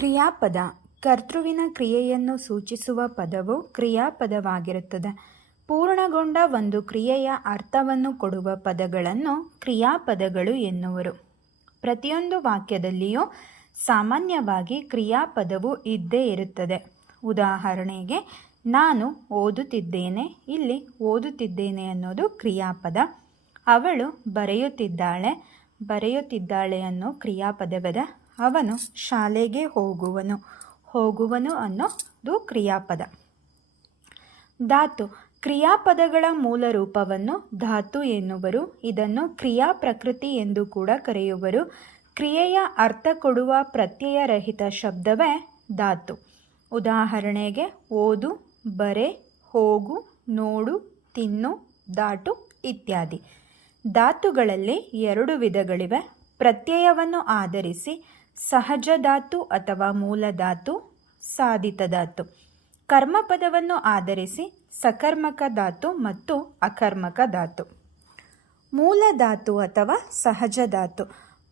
ಕ್ರಿಯಾಪದ, ಕರ್ತೃವಿನ ಕ್ರಿಯೆಯನ್ನು ಸೂಚಿಸುವ ಪದವು ಕ್ರಿಯಾಪದವಾಗಿರುತ್ತದೆ. ಪೂರ್ಣಗೊಂಡ ಒಂದು ಕ್ರಿಯೆಯ ಅರ್ಥವನ್ನು ಕೊಡುವ ಪದಗಳನ್ನು ಕ್ರಿಯಾಪದಗಳು ಎನ್ನುವರು. ಪ್ರತಿಯೊಂದು ವಾಕ್ಯದಲ್ಲಿಯೂ ಸಾಮಾನ್ಯವಾಗಿ ಕ್ರಿಯಾಪದವು ಇದ್ದೇ ಇರುತ್ತದೆ. ಉದಾಹರಣೆಗೆ, ನಾನು ಓದುತ್ತಿದ್ದೇನೆ, ಇಲ್ಲಿ ಓದುತ್ತಿದ್ದೇನೆ ಅನ್ನೋದು ಕ್ರಿಯಾಪದ. ಅವಳು ಬರೆಯುತ್ತಿದ್ದಾಳೆ ಬರೆಯುತ್ತಿದ್ದಾಳೆ ಅನ್ನೋ ಕ್ರಿಯಾಪದವಿದೆ? ಅವನು ಶಾಲೆಗೆ ಹೋಗುವನು. ಹೋಗುವನು ಅನ್ನೋದು ಕ್ರಿಯಾಪದ. ಧಾತು. ಕ್ರಿಯಾಪದಗಳ ಮೂಲ ರೂಪವನ್ನು ಧಾತು ಎನ್ನುವರು. ಇದನ್ನು ಕ್ರಿಯಾ ಪ್ರಕೃತಿ ಎಂದು ಕೂಡ ಕರೆಯುವರು. ಕ್ರಿಯೆಯ ಅರ್ಥ ಕೊಡುವ ಪ್ರತ್ಯಯರಹಿತ ಶಬ್ದವೇ ಧಾತು. ಉದಾಹರಣೆಗೆ, ಓದು, ಬರೆ, ಹೋಗು, ನೋಡು, ತಿನ್ನು, ದಾಟು ಇತ್ಯಾದಿ. ಧಾತುಗಳಲ್ಲಿ ಎರಡು ವಿಧಗಳಿವೆ. ಪ್ರತ್ಯಯವನ್ನು ಆಧರಿಸಿ ಸಹಜ ಧಾತು ಅಥವಾ ಮೂಲ ಧಾತು ಸಾಧಿತ ಧಾತು ಕರ್ಮಪದವನ್ನು ಆಧರಿಸಿ ಸಕರ್ಮಕ ಧಾತು ಮತ್ತು ಅಕರ್ಮಕ ಧಾತು ಮೂಲ ಧಾತು ಅಥವಾ ಸಹಜ ಧಾತು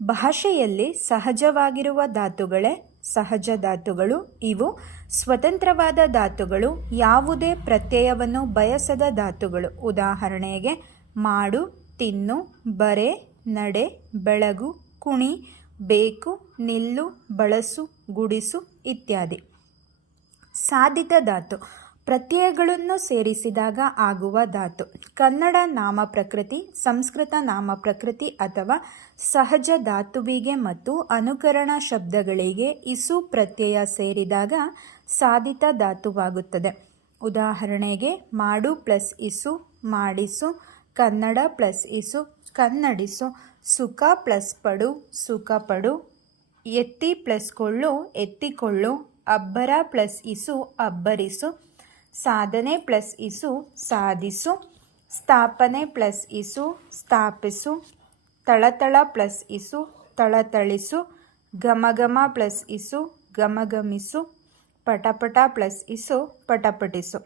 ಭಾಷೆಯಲ್ಲಿ ಸಹಜವಾಗಿರುವ ಧಾತುಗಳೇ ಸಹಜ ಧಾತುಗಳು ಇವು ಸ್ವತಂತ್ರವಾದ ಧಾತುಗಳು. ಯಾವುದೇ ಪ್ರತ್ಯಯವನ್ನು ಬಯಸದ ಧಾತುಗಳು. ಉದಾಹರಣೆಗೆ, ಮಾಡು, ತಿನ್ನು, ಬರೆ, ನಡೆ, ಬೆಳಗು, ಕುಣಿ ಬೇಕು, ನಿಲ್ಲು, ಬಳಸು, ಗುಡಿಸು ಇತ್ಯಾದಿ. ಸಾಧಿತ ಧಾತು. ಪ್ರತ್ಯಯಗಳನ್ನು ಸೇರಿಸಿದಾಗ ಆಗುವ ಧಾತು. ಕನ್ನಡ ನಾಮ ಪ್ರಕೃತಿ, ಸಂಸ್ಕೃತ ನಾಮ ಪ್ರಕೃತಿ ಅಥವಾ ಸಹಜ ಧಾತುವಿಗೆ ಮತ್ತು ಅನುಕರಣ ಶಬ್ದಗಳಿಗೆ ಇಸು ಪ್ರತ್ಯಯ ಸೇರಿದಾಗ ಸಾಧಿತ ಧಾತುವಾಗುತ್ತದೆ. ಉದಾಹರಣೆಗೆ, ಮಾಡು ಪ್ಲಸ್ ಇಸು, ಮಾಡಿಸು, ಕನ್ನಡ ಪ್ಲಸ್ ಇಸು ಕನ್ನಡಿಸು ಸುಖ ಪ್ಲಸ್ ಪಡು, ಸುಖ ಪಡು, ಎತ್ತಿ ಪ್ಲಸ್ ಕೊಳ್ಳು ಎತ್ತಿಕೊಳ್ಳು ಅಬ್ಬರ ಪ್ಲಸ್ ಇಸು, ಅಬ್ಬರಿಸು, ಸಾಧನೆ ಪ್ಲಸ್ ಇಸು, ಸಾಧಿಸು, ಸ್ಥಾಪನೆ ಪ್ಲಸ್ ಇಸು, ಸ್ಥಾಪಿಸು, ತಳತಳ ಪ್ಲಸ್ ಇಸು, ತಳತಳಿಸು, ಘಮಘಮ ಪ್ಲಸ್ ಇಸು, ಘಮಘಮಿಸು, ಪಟಪಟ ಪ್ಲಸ್ ಇಸು, ಪಟಪಟಿಸು.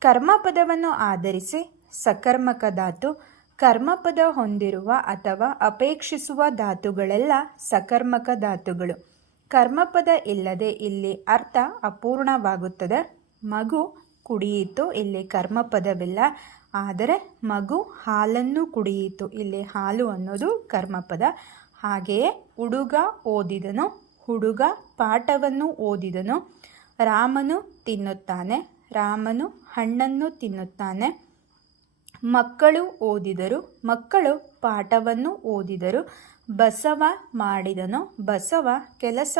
ಕರ್ಮಪದವನ್ನು ಆಧರಿಸಿ ಸಕರ್ಮಕ ಧಾತು ಕರ್ಮಪದ ಹೊಂದಿರುವ ಅಥವಾ ಅಪೇಕ್ಷಿಸುವ ಧಾತುಗಳೆಲ್ಲ ಸಕರ್ಮಕ ಧಾತುಗಳು. ಕರ್ಮಪದ ಇಲ್ಲದೆ ಇಲ್ಲಿ ಅರ್ಥ ಅಪೂರ್ಣವಾಗುತ್ತದೆ. ಮಗು ಕುಡಿಯಿತು, ಇಲ್ಲಿ ಕರ್ಮಪದವಿಲ್ಲ. ಆದರೆ ಮಗು ಹಾಲನ್ನು ಕುಡಿಯಿತು, ಇಲ್ಲಿ ಹಾಲು ಅನ್ನೋದು ಕರ್ಮಪದ. ಹಾಗೆಯೇ ಹುಡುಗ ಓದಿದನು, ಹುಡುಗ ಪಾಠವನ್ನು ಓದಿದನು. ರಾಮನು ತಿನ್ನುತ್ತಾನೆ, ರಾಮನು ಹಣ್ಣನ್ನು ತಿನ್ನುತ್ತಾನೆ. ಮಕ್ಕಳು ಓದಿದರು ಮಕ್ಕಳು ಪಾಠವನ್ನು ಓದಿದರು ಬಸವ ಮಾಡಿದನು ಬಸವ ಕೆಲಸ